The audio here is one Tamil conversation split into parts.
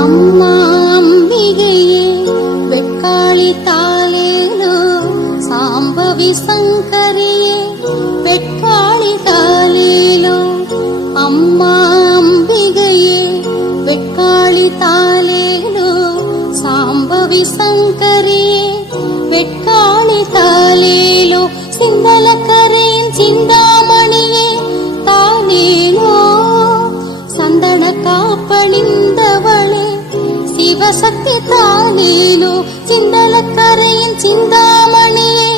அம்மா அம்பிகையே வெக்காளி தாலேனோ சாம்பவி சங்கரியே வெக்காளி தாலேலோ அம்மா அம்பிகையே வெக்காளி தாலேனோ தாலேலோ சிந்தலக்கரையின் சிந்தாமணியே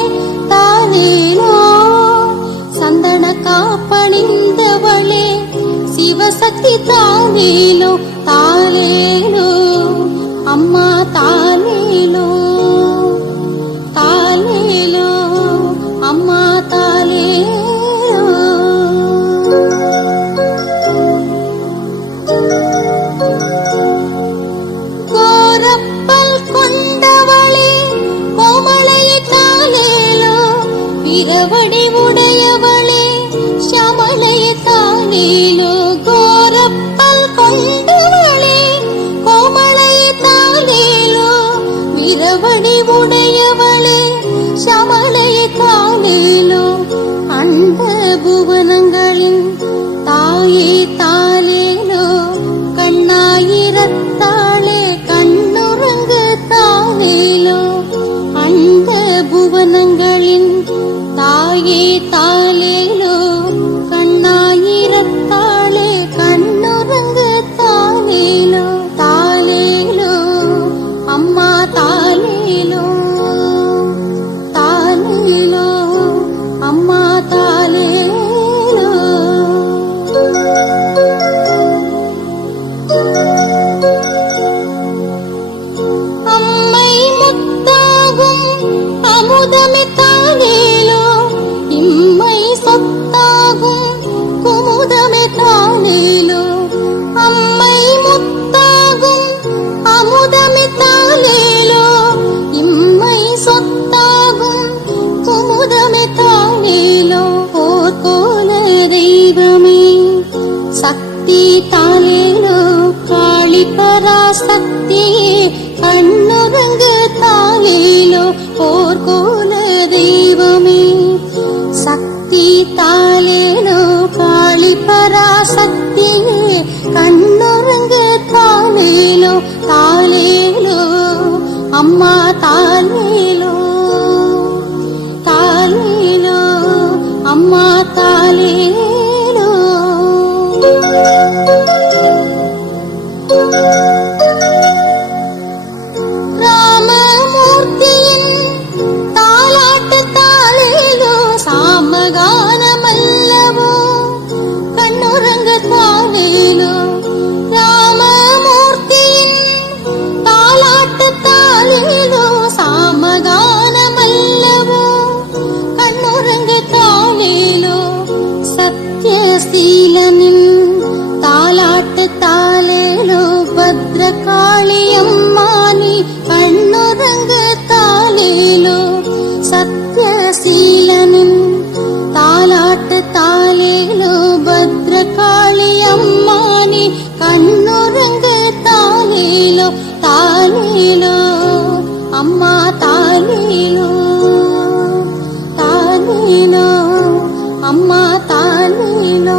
தாலேலோ சந்தன காப்பணிந்தவளே சிவசக்தி தாலேலோ தாலேலோ உறவடி உடையவளே சமலையே தானேலோ kita that the తాలీలో అమ్మ తాలీలో తాలీలో అమ్మ తాలీలో